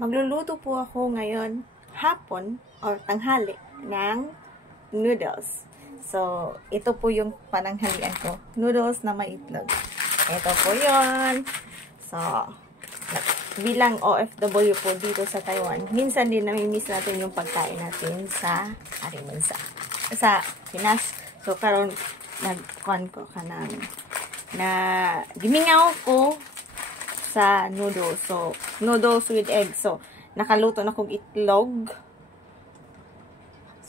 Magluluto po ako ngayon hapon or tanghali ng noodles. So, ito po yung pananghalian ko. Noodles na may itlog. Ito po yun. So, bilang OFW po dito sa Taiwan, minsan din namimiss natin yung pagkain natin sa Arimansa. Sa Pinas. So, karon nagkuhan ko ka na gimingaw ko sa noodles. So, noodles with egg. So, nakaluto na kong itlog.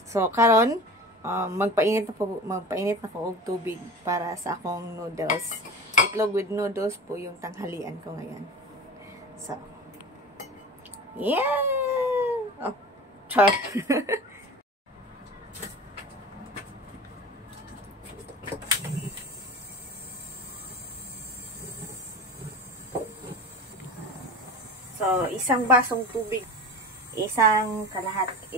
So, karon magpainit na po og tubig para sa akong noodles. Itlog with noodles po yung tanghalian ko ngayon. So, yeah! Oh, char. So, isang basong tubig, isang kalahati,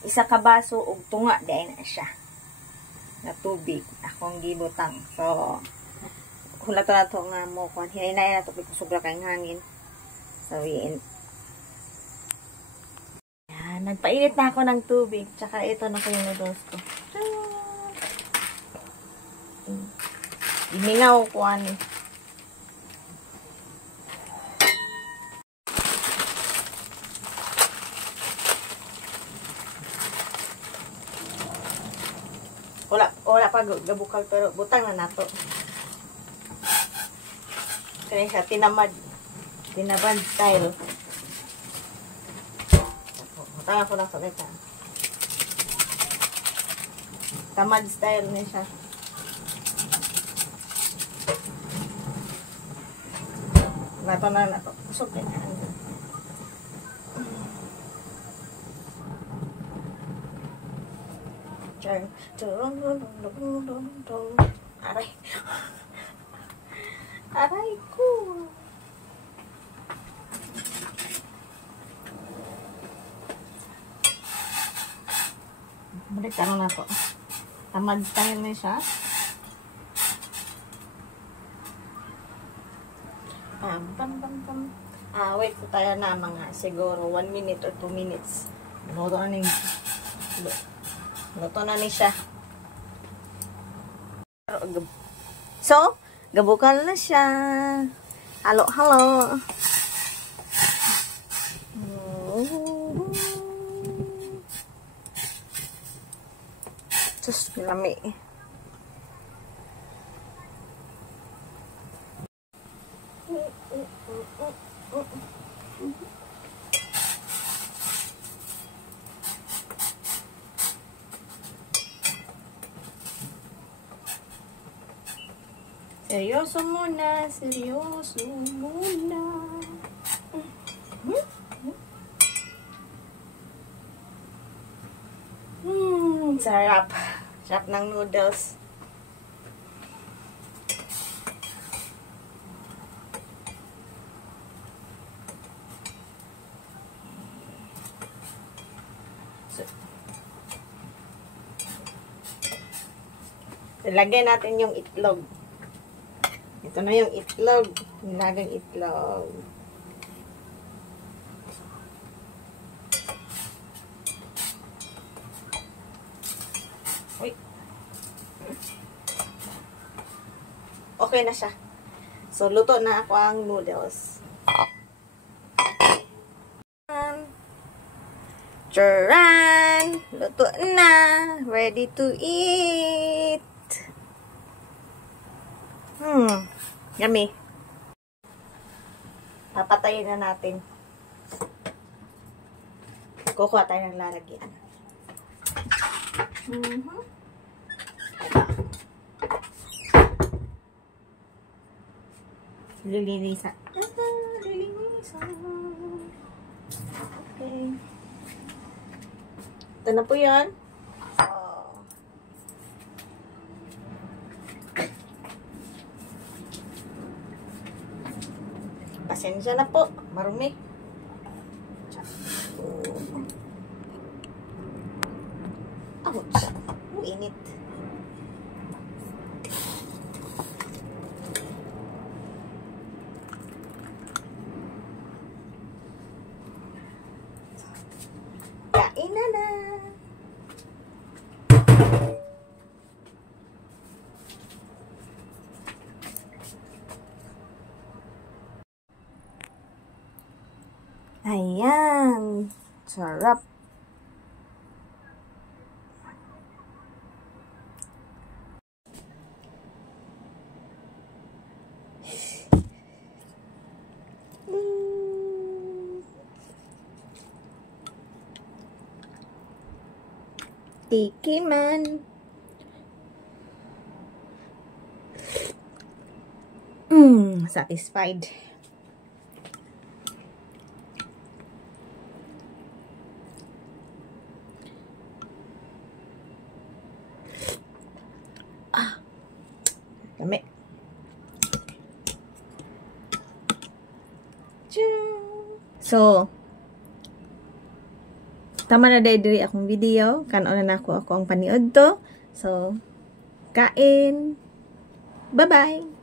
isa ka baso og tunga dahil na siya na tubig akong gibutang. So, hula to na to nga mo kung hinay na to kung sobra kayong hangin. So, yan, nagpainit na ako ng tubig, tsaka ito na ko yung noodles ko. Imingaw ko ani. Wala pa gabukal pero butang na nato. Kaya siya tinamad style. Butang ako lang sa kita. Tamad style niya siya. Nato na nato. Kusog na. Aray. Aray ko. Balik ka na to. Tamad style na siya. Wait po tayo na mga siguro 1 minute or 2 minutes. Luto na ni siya. So, gabukal na siya. Halo. Just lami. Seryoso muna. Sarap. Sarap ng noodles. Lagyan natin yung itlog. Ito na yung itlog. Nilagang itlog. Uy. Okay na siya. So, luto na ako ang noodles. Charan! Luto na! Ready to eat! Yummy. Papatayin na natin. Kukuha tayo ng lalagyan. Lilinisan. Okay. Ito na po yan. Pasensya na po. Marumi. Ouch. Init. Kainan na! Ayan! Sarap! Tikiman! Satisfied. Kami. So, tama na diri akong video. Kanon na ako ang paniod to. So, kain. Bye-bye!